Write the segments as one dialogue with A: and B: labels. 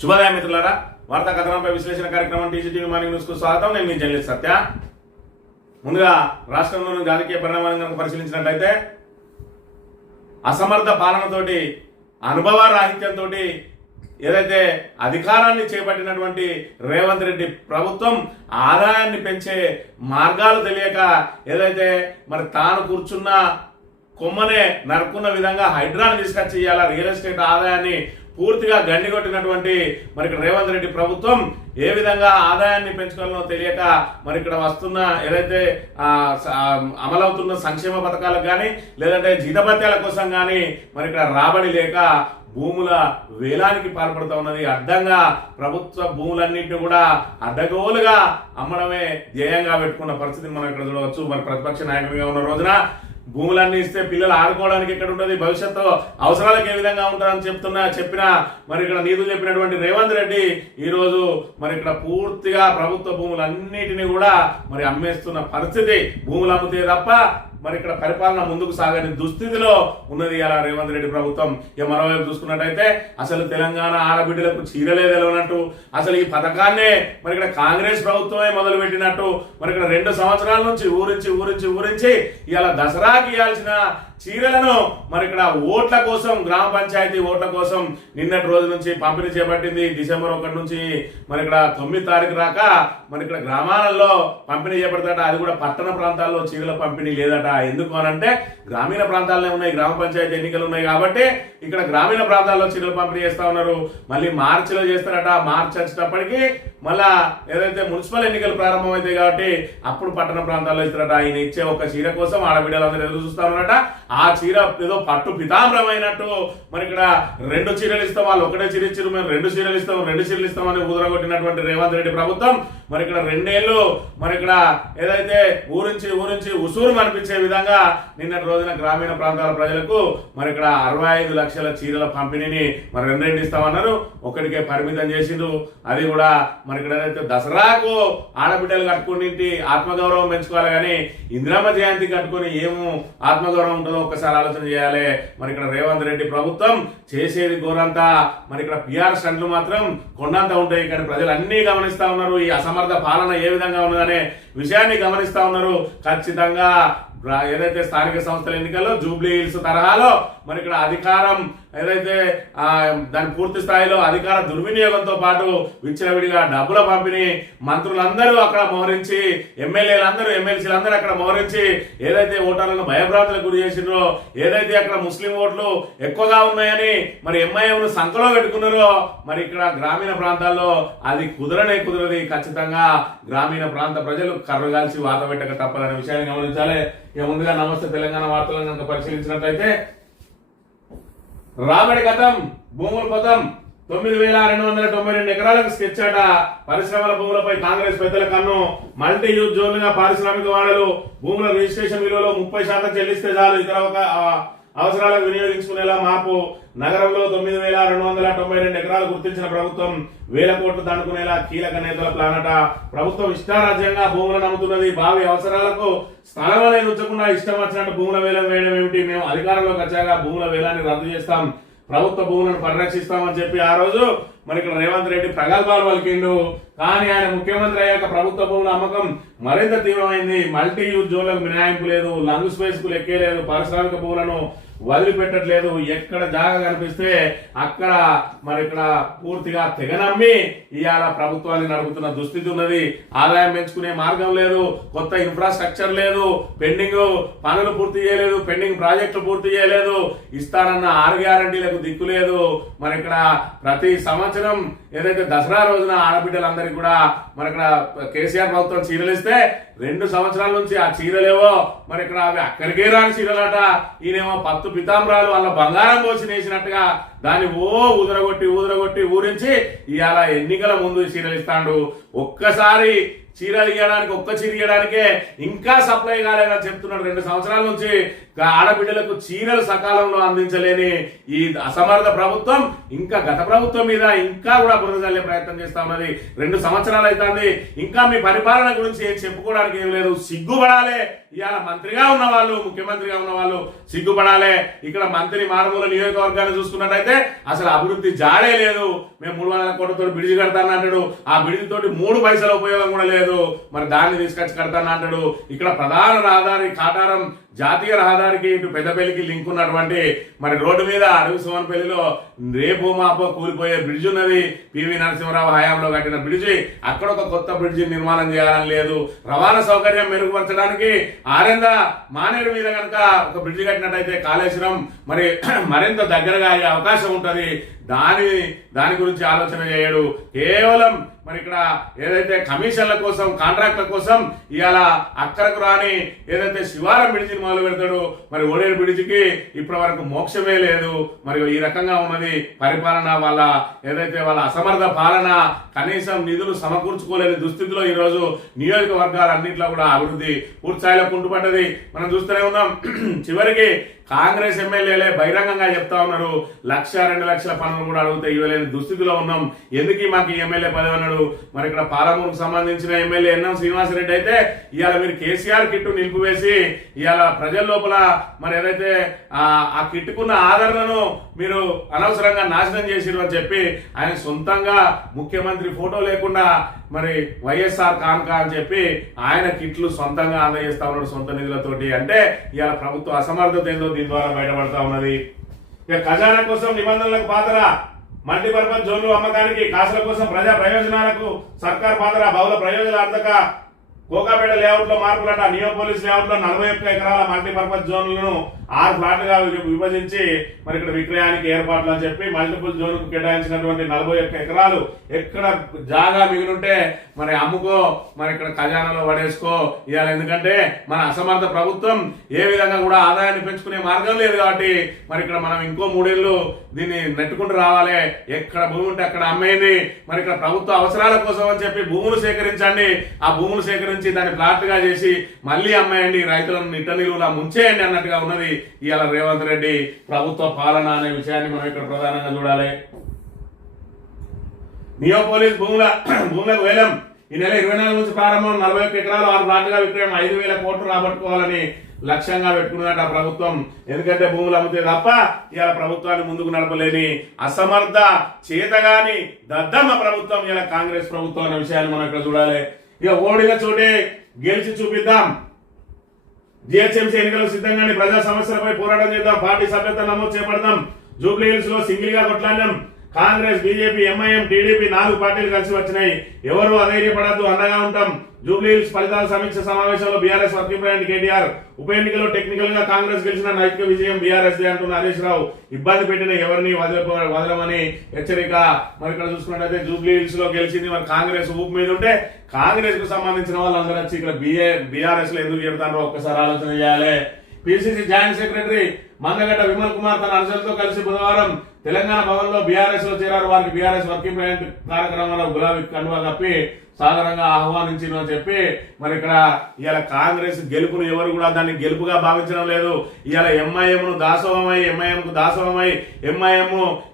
A: శుభోదయం మిత్రులారా వార్తా కథనంపై విశ్లేషణ కార్యక్రమం టీజీటీవీ మార్నింగ్ న్యూస్కు స్వాగతం. నేను మీ జర్నలిస్ట్ సత్య. ముందుగా రాష్ట్రంలోని రాజకీయ పరిణామాలను కనుక పరిశీలించినట్లయితే అసమర్థ పాలనతోటి అనుభవ రాహిత్యంతో ఏదైతే అధికారాన్ని చేపట్టినటువంటి రేవంత్ రెడ్డి ప్రభుత్వం ఆదాయాన్ని పెంచే మార్గాలు తెలియక ఏదైతే మరి తాను కూర్చున్న కొమ్మనే నరుకున్న విధంగా హైడ్రాని తీసుకొచ్చి ఇవాళ రియల్ ఎస్టేట్ ఆదాయాన్ని పూర్తిగా గండిగొట్టినటువంటి మరి ఇక్కడ రేవంత్ రెడ్డి ప్రభుత్వం ఏ విధంగా ఆదాయాన్ని పెంచుకోవాలనో తెలియక మరి ఇక్కడ వస్తున్న ఏదైతే అమలవుతున్న సంక్షేమ పథకాలకు కానీ లేదంటే జీతభత్యాల కోసం కానీ మరి ఇక్కడ రాబడి లేక భూముల వేలానికి పాల్పడుతూ ఉన్నది. అడ్డంగా ప్రభుత్వ భూములన్నింటినీ కూడా అడ్డగోలుగా అమ్మడమే ధ్యేయంగా పెట్టుకున్న పరిస్థితిని మనం ఇక్కడ చూడవచ్చు. మరి ప్రతిపక్ష నాయకుడిగా ఉన్న రోజున భూములన్నీ ఇస్తే పిల్లలు ఆడుకోవడానికి ఎక్కడ ఉంటుంది? భవిష్యత్తు అవసరాలకు ఏ విధంగా ఉంటుందని చెప్తున్నా చెప్పిన మరి ఇక్కడ నీతులు చెప్పినటువంటి రేవంత్ రెడ్డి ఈ రోజు మరి ఇక్కడ పూర్తిగా ప్రభుత్వ భూములన్నిటిని కూడా మరి అమ్మేస్తున్న పరిస్థితి భూములు అమ్మితే తప్ప మరి ఇక్కడ పరిపాలన ముందుకు సాగని దుస్థితిలో ఉన్నది ఇలా రేవంత్ రెడ్డి ప్రభుత్వం. ఇక మరోవైపు చూసుకున్నట్టయితే అసలు తెలంగాణ ఆడబిడ్డలకు చీరలే తెలవనట్టు అసలు ఈ పథకాన్నే మరి ఇక్కడ కాంగ్రెస్ ప్రభుత్వమే మొదలు పెట్టినట్టు మరి ఇక్కడ రెండు సంవత్సరాల నుంచి ఊరించి ఊరించి ఊరించి ఇవాళ దసరాకి ఇవ్వాల్సిన చీరలను మరి ఇక్కడ ఓట్ల కోసం గ్రామ పంచాయతీ ఓట్ల కోసం నిన్నటి రోజు నుంచి పంపిణీ చేపట్టింది. డిసెంబర్ ఒకటి నుంచి మరి ఇక్కడ తొమ్మిది తారీఖు రాక మరి ఇక్కడ గ్రామాలలో పంపిణీ చేపడతాట. అది కూడా పట్టణ ప్రాంతాల్లో చీరల పంపిణీ లేదట. ఎందుకు అనంటే గ్రామీణ ప్రాంతాలనే ఉన్నాయి గ్రామ పంచాయతీ ఎన్నికలు ఉన్నాయి కాబట్టి ఇక్కడ గ్రామీణ ప్రాంతాల్లో చీరలు పంపిణీ చేస్తా ఉన్నారు. మళ్ళీ మార్చిలో చేస్తారట. మార్చి వచ్చేటప్పటికీ మళ్ళా ఏదైతే మున్సిపల్ ఎన్నికలు ప్రారంభమవుతాయి కాబట్టి అప్పుడు పట్టణ ప్రాంతాల్లో ఇస్తారట. ఆయన ఇచ్చే ఒక చీర కోసం ఆడబిడ్డలందరూ ఎదురు చూస్తారన్నట ఆ చీర ఏదో పట్టు పితాంబరమైనట్టు. మరి ఇక్కడ రెండు చీరలు ఇస్తాం వాళ్ళు ఒకటే చీర ఇచ్చారు మేము రెండు చీరలు ఇస్తాం రెండు చీరలు ఇస్తామని ఊదరగొట్టినటువంటి రేవంత్ రెడ్డి ప్రభుత్వం మరి ఇక్కడ రెండేళ్ళు మరి ఇక్కడ ఏదైతే ఊరించి ఊరించి ఉసూరు అనిపించే విధంగా నిన్నటి రోజున గ్రామీణ ప్రాంతాల ప్రజలకు మరి ఇక్కడ అరవై ఐదు లక్షల చీరల పంపిణీని మరి రెండు రెండు ఇస్తామన్నారు. ఒకటికే పరిమితం చేసిండు అది కూడా మరి ఇక్కడ ఏదైతే దసరాకు ఆడబిడ్డలు కట్టుకుని ఆత్మగౌరవం పెంచుకోవాలి కానీ ఇందిరామ జయంతి కట్టుకొని ఏమో ఆత్మగౌరవం ఉంటుందో ఒక్కసారి ఆలోచన చేయాలి. మరి ఇక్కడ రేవంత్ రెడ్డి ప్రభుత్వం చేసేది ఘోరంతా మరి ఇక్కడ పిఆర్ స్టంట్లు మాత్రం కొండంత ఉంటాయి. కానీ ప్రజలు అన్ని గమనిస్తా ఉన్నారు. ఈ అసమర్థ పాలన ఏ విధంగా ఉన్నదనే విషయాన్ని గమనిస్తా ఉన్నారు. ఖచ్చితంగా ఏదైతే స్థానిక సంస్థల ఎన్నికల్లో జూబ్లీ హిల్స్ తరహాలో మరి ఇక్కడ అధికారం ఏదైతే దాని పూర్తి స్థాయిలో అధికార దుర్వినియోగంతో పాటు విచ్చలవిడిగా డబ్బుల పంపిణీ మంత్రులందరూ అక్కడ మోహరించి ఎమ్మెల్యేలందరూ ఎమ్మెల్సీలందరూ అక్కడ మోహరించి ఏదైతే ఓటర్లను భయభ్రాంతులకు గురి చేసిండ్రో ఏదైతే అక్కడ ముస్లిం ఓట్లు ఎక్కువగా ఉన్నాయని మరి ఎంఐఎంను సంఖలో పెట్టుకున్నారో మరి ఇక్కడ గ్రామీణ ప్రాంతాల్లో అది కుదరనే కుదరది. ఖచ్చితంగా గ్రామీణ ప్రాంత ప్రజలు కర్రగాల్చి వాత పెట్టక తప్పదనే విషయాన్ని గమనించాలి. ఇక ముందుగా నమస్తే తెలంగాణ వార్తలను కనుక పరిశీలించినట్లయితే రాబడి గతం భూముల పదం తొమ్మిది వేల రెండు వందల తొంభై రెండు ఎకరాలకు స్కెచ్ అట పరిశ్రమల భూములపై కాంగ్రెస్ పెద్దల కన్ను. మల్టీ యూజ్ జోన్లుగా పారిశ్రామిక వాడలు భూముల రిజిస్ట్రేషన్ విలువలో ముప్పై శాతం చెల్లిస్తే చాలు. ఇతర ఒక అవసరాలకు వినియోగించుకునేలా మార్పు నగరంలో తొమ్మిది వేల రెండు వందల తొంభై రెండు ఎకరాలు గుర్తించిన ప్రభుత్వం వేల కోట్లు దండుకునేలా కీలక నేతల ప్లానట. ప్రభుత్వం ఇష్టారాజ్యంగా భూములను అమ్ముతున్నది భావి అవసరాలకు స్థలం అనేది ఉంచకుండా ఇష్టం వచ్చినట్టు భూముల వేలం వేయడం ఏమిటి? మేము అధికారంలోకి వచ్చాక భూముల వేలాన్ని రద్దు చేస్తాం. ప్రభుత్వ భూములను పరిరక్షిస్తామని చెప్పి ఆ రోజు మరి ఇక్కడ రేవంత్ రెడ్డి ప్రగల్భాలు పలికిండు. కానీ ఆయన ముఖ్యమంత్రి అయ్యాక ప్రభుత్వ భూముల అమ్మకం మరింత తీవ్రమైంది. మల్టీ యూజ్ జోన్లకు మినహాయింపు లేదు. లంగ్ స్పేస్కు లెక్కే లేదు. పారిశ్రామిక భూములను వదిలిపెట్టట్లేదు. ఎక్కడ జాగా కనిపిస్తే అక్కడ మరి ఇక్కడ పూర్తిగా తెగనమ్మి ఇవాళ ప్రభుత్వాన్ని నడుపుతున్న దుస్థితి ఉన్నది. ఆదాయం పెంచుకునే మార్గం లేదు. కొత్త ఇన్ఫ్రాస్ట్రక్చర్ లేదు. పెండింగ్ పనులు పూర్తి చేయలేదు. పెండింగ్ ప్రాజెక్టులు పూర్తి చేయలేదు. ఇస్తానన్న ఆరు గ్యారంటీలకు దిక్కు లేదు. మరి ఇక్కడ ప్రతి సంవత్సరం ఏదైతే దసరా రోజున ఆడబిడ్డలందరికీ కూడా మరి ఇక్కడ కేసీఆర్ ప్రభుత్వం చీరలు ఇస్తే రెండు సంవత్సరాల నుంచి ఆ చీరలేవో మరి ఇక్కడ అవి అక్కడికే రాని చీరలట. ఈయనేమో పత్తు పితాంబరాలు వాళ్ళ బంగారం పోసి నేసినట్టుగా దాన్ని ఓ ఊదరగొట్టి ఊదరగొట్టి ఊరించి ఇవాళ ఎన్నికల ముందు చీరలు ఇస్తాడు. ఒక్కసారి చీరలు ఇయ్యడానికి ఒక్క చీర ఇయ్యడానికే ఇంకా సప్లై కాలేదని చెప్తున్నాడు. రెండు సంవత్సరాల నుంచి ఆడబిడ్డలకు చీరలు సకాలంలో అందించలేని ఈ అసమర్థ ప్రభుత్వం ఇంకా గత ప్రభుత్వం మీద ఇంకా కూడా బురదజల్లే ప్రయత్నం చేస్తా ఉన్నది. రెండు సంవత్సరాలు అవుతుంది ఇంకా మీ పరిపాలన గురించి ఏం చెప్పుకోవడానికి ఏం లేదు. సిగ్గుపడాలి. ఇవాళ మంత్రిగా ఉన్న వాళ్ళు ముఖ్యమంత్రిగా ఉన్న వాళ్ళు సిగ్గుపడాలి. ఇక్కడ మంత్రి మారుమూల నియోజకవర్గాన్ని చూసుకున్నట్టయితే అసలు అభివృద్ధి జాడే లేదు. మేము మూడు వందల కోట్లతో బిడిజి కడతాను అంటాడు. ఆ బిడిజితోటి మూడు పైసల ఉపయోగం కూడా లేదు. మరి దాన్ని తీసుకొచ్చి కడతాను అంటాడు. ఇక్కడ ప్రధాన రహదారి కాటారం జాతీయ రహదారికి ఇటు పెద్దపల్లికి లింక్ ఉన్నటువంటి మరి రోడ్డు మీద అడవి సోమనపల్లిలో రేపు మాపో కూలిపోయే బ్రిడ్జ్ ఉన్నది. పివి నరసింహరావు హయాంలో కట్టిన బ్రిడ్జి. అక్కడ ఒక కొత్త బ్రిడ్జి నిర్మాణం చేయాలని లేదు. రవాణా సౌకర్యం మెరుగుపరచడానికి ఆరెంద మానేరు మీద కనుక ఒక బ్రిడ్జి కట్టినట్టయితే కాళేశ్వరం మరి మరింత దగ్గరగా అయ్యే అవకాశం ఉంటుంది. దాని దాని గురించి ఆలోచన చేయడు. కేవలం మరి ఇక్కడ ఏదైతే కమిషన్ల కోసం కాంట్రాక్ట్ల కోసం ఇవాళ అక్కరకు రాని ఏదైతే శివారం బ్రిడ్జిని మొదలు పెడతాడు మరి ఓడేరు బ్రిడ్జికి ఇప్పటి వరకు మోక్షమే లేదు. మరి ఈ రకంగా ఉన్నది పరిపాలన వాళ్ళ ఏదైతే వాళ్ళ అసమర్థ పాలన కనీసం నిధులు సమకూర్చుకోలేని దుస్థితిలో ఈరోజు నియోజకవర్గాలన్నింటిలో కూడా అభివృద్ధి పూర్తిస్థాయిలో కుంటుపడ్డది. మనం చూస్తూనే ఉన్నాం. చివరికి కాంగ్రెస్ ఎమ్మెల్యేలే బహిరంగంగా చెప్తా ఉన్నారు లక్ష రెండు లక్షల పనులు కూడా అడిగితే ఇవ్వలేని దుస్థితిలో ఉన్నాం. ఎందుకు మాకు ఎమ్మెల్యే పదవి అన్నాడు? మరి ఇక్కడ పాలమూరుకు సంబంధించిన ఎమ్మెల్యే ఎన్ఎం శ్రీనివాసరెడ్డి అయితే ఇవాళ మీరు కేసీఆర్ కిట్టు నిలిపివేసి ఇవాళ ప్రజల లోపల మరి ఏదైతే ఆ ఆ కిట్టుకున్న ఆదరణను మీరు అనవసరంగా నాశనం చేసిరు అని చెప్పి ఆయన సొంతంగా ముఖ్యమంత్రి ఫోటో లేకుండా మరి వైఎస్ఆర్ కాన్కా అని చెప్పి ఆయన కిట్లు సొంతంగా అందజేస్తా ఉన్నాడు సొంత నిధులతోటి. అంటే ఇవాళ ప్రభుత్వ అసమర్థత ఏందో దీని ద్వారా బయటపడతా ఉన్నది. ఇక ఖజానా కోసం నిబంధనలకు పాతరా మల్టీపర్పస్ జోన్లు అమ్మకానికి కాసుల కోసం ప్రజా ప్రయోజనాలకు సర్కార్ పాత్ర బహుళ ప్రయోజనార్థక కోకాపేట లేఅవుట్లో లో మార్పులట నియోపోలిస్ లేఅవుట్లో నలభై ఒక్క ఎకరాల మల్టీపర్పస్ జోన్లను ఆరు ఫ్లాట్లుగా విభజించి మరి ఇక్కడ విక్రయానికి ఏర్పాట్లు అని చెప్పి మల్టిపుల్ జోన్కు కేటాయించినటువంటి నలభై ఒక్క ఎకరాలు ఎక్కడ జాగా మిగిలింటే మరి అమ్ముకో మరి ఇక్కడ ఖజానాలో పడేసుకో ఇవాళ. ఎందుకంటే మన అసమర్థ ప్రభుత్వం ఏ విధంగా కూడా ఆదాయాన్ని పెంచుకునే మార్గం లేదు కాబట్టి మరి ఇక్కడ మనం ఇంకో మూడేళ్ళు దీన్ని నెట్టుకుంటూ రావాలి. ఎక్కడ భూమి ఉంటే అక్కడ అమ్మేయండి. మరి ఇక్కడ ప్రభుత్వ అవసరాల కోసం అని చెప్పి భూములు సేకరించండి. ఆ భూములు సేకరించి దాన్ని ప్లాట్గా చేసి మళ్ళీ అమ్మేయండి రైతులను నిట్ట నిలువులా ముంచేయండి అన్నట్టుగా ఉన్నది ఇవాళ రేవంత్ రెడ్డి ప్రభుత్వ పాలన అనే విషయాన్ని మనం ఇక్కడ ప్రధానంగా చూడాలి. నియోపోలీస్ భూముల భూములకు వేలం. ఈ నెల ఇరవై నాలుగు నుంచి ప్రారంభం నలభై ఒక్క ఎకరాలు ఆరు ప్లాట్లుగా విక్రయం ఐదు వేల కోట్లు రాబట్టుకోవాలని లక్ష్యంగా పెట్టుకున్నదట ప్రభుత్వం. ఎందుకంటే భూములు అమ్మితే తప్ప ఇవాళ ప్రభుత్వాన్ని ముందుకు నడపలేని అసమర్థ చేతగాని దద్దమ్మ ప్రభుత్వం ఇలా కాంగ్రెస్ ప్రభుత్వం అనే విషయాన్ని మనం ఇక్కడ చూడాలి. ఇక ఓడిన చోటే గెలిచి చూపిద్దాం. జిహెచ్ఎంసీ ఎన్నికలకు సిద్ధంగానే ప్రజా సమస్యలపై పోరాటం చేద్దాం. పార్టీ సభ్యత నమోదు చేపడదాం. జూబ్లీ హిల్స్లో సింగిల్గా కొట్లాడినాం. కాంగ్రెస్ బీజేపీ ఎంఐఎం టీడీపీ నాలుగు పార్టీలు కలిసి వచ్చినాయి. ఎవరు అధైర్యపడద్దు అండగా ఉంటాం. జూబ్లీ హిల్స్ ఫలితాల సమీక్ష సమావేశంలో బీఆర్ఎస్ వర్కింగ్ ప్రెసిడెంట్ కేటీఆర్. ఉప ఎన్నికలో టెక్నికల్గా కాంగ్రెస్ గెలిచిన నైతిక విజయం బీఆర్ఎస్ అంటున్న హరీష్ రావు. ఇబ్బంది పెట్టిన ఎవరిని వదలపో వదలమని హెచ్చరిక. మరి ఇక్కడ చూసుకున్నట్టయితే జూబ్లీ హిల్స్లో గెలిచింది మరి కాంగ్రెస్ ఊపు మీద ఉంటే కాంగ్రెస్కు సంబంధించిన వాళ్ళందరూ వచ్చి ఇక్కడ బిఏ బీఆర్ఎస్లో ఎందుకు చెబుతారో ఒక్కసారి ఆలోచన చేయాలి. PCC joint secretary Mandagadda Vimal Kumar తన అనుచరులతో కలిసి బుధవారం తెలంగాణ భవన్లో బీఆర్ఎస్లో చేరారు. వారికి బీఆర్ఎస్ వర్కింగ్ ప్రెసిడెంట్ కార్యక్రమంలో గులాబీ కండువా కప్పి సాధారణంగా ఆహ్వానించిన అని చెప్పి మరి ఇక్కడ ఇవాళ కాంగ్రెస్ గెలుపును ఎవరు కూడా దాన్ని గెలుపుగా భావించడం లేదు. ఇవాళ ఎంఐఎంను దాసోహమై ఎంఐఎంకు దాసోహమై ఎంఐఎం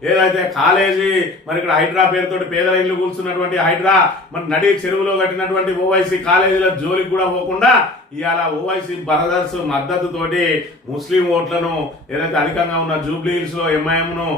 A: ఏదైతే కాలేజీ మరి ఇక్కడ హైడ్రా పేరుతోటి పేదల ఇల్లు కూల్చున్నటువంటి హైడ్రా మరి నడి చెరువులో కట్టినటువంటి ఓవైసీ కాలేజీల జోలికి కూడా పోకుండా ఇవాళ ఓవైసీ బ్రదర్స్ మద్దతుతోటి ముస్లిం ఓట్లను ఏదైతే అధికంగా ఉన్న జూబ్లీ హిల్స్లో ఎంఐఎంను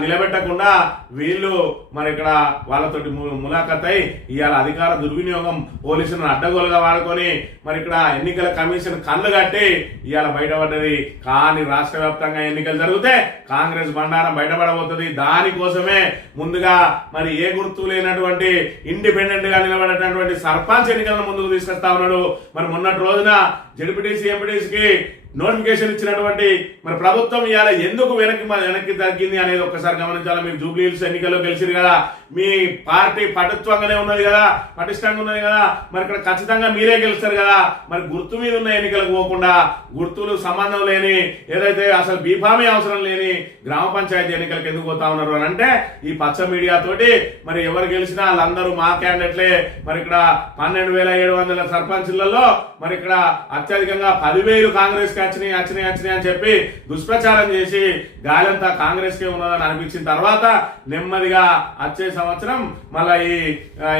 A: నిలబెట్టకుండా వీళ్ళు మరి ఇక్కడ వాళ్ళతోటి ము- ములాఖత్ అయి ఇవాళ అధికార దుర్వినియోగం పోలీసులను అడ్డగోలుగా వాడుకొని మరి ఇక్కడ ఎన్నికల కమిషన్ కళ్ళు కట్టి ఇవాళ బయటపడ్డది. కానీ రాష్ట్ర వ్యాప్తంగా ఎన్నికలు జరిగితే కాంగ్రెస్ బండారం బయటపడబోతుంది. దానికోసమే ముందుగా మరి ఏ గుర్తు లేనటువంటి ఇండిపెండెంట్గా నిలబడేటటువంటి సర్పంచ్ ఎన్నికలను ముందుకు తీసుకొస్తా ఉన్నాడు. మరి మొన్నటి రోజున జడ్పీటీసీ ఎంపీటీసీకి నోటిఫికేషన్ ఇచ్చినటువంటి మరి ప్రభుత్వం ఇవాళ ఎందుకు వెనక్కి వెనక్కి తగ్గింది అనేది ఒక్కసారి గమనించాలి? మీరు జూబ్లీ హిల్స్ ఎన్నికల్లో గెలిచింది కదా మీ పార్టీ పటుత్వంగానే ఉన్నది కదా పటిష్టంగా ఉన్నది కదా మరి ఇక్కడ ఖచ్చితంగా మీరే గెలుస్తారు కదా మరి గుర్తు మీద ఉన్న ఎన్నికలకు పోకుండా గుర్తులు సంబంధం లేని ఏదైతే అసలు బీఫామే అవసరం లేని గ్రామ పంచాయతీ ఎన్నికలకు ఎందుకు పోతా ఉన్నారు అని అంటే ఈ పచ్చ మీడియా తోటి మరి ఎవరు గెలిచినా వాళ్ళందరూ మా క్యాండిడేట్లే. మరి ఇక్కడ పన్నెండు వేల ఏడు వందల సర్పంచ్లలో మరి ఇక్కడ అత్యధికంగా పదివేలు కాంగ్రెస్ కి వచ్చినాయి వచ్చినాయి వచ్చినాయి అని చెప్పి దుష్ప్రచారం చేసి గాలంతా కాంగ్రెస్ కే ఉన్నదని అనిపించిన తర్వాత నెమ్మదిగా వచ్చే సంవత్సరం మళ్ళా ఈ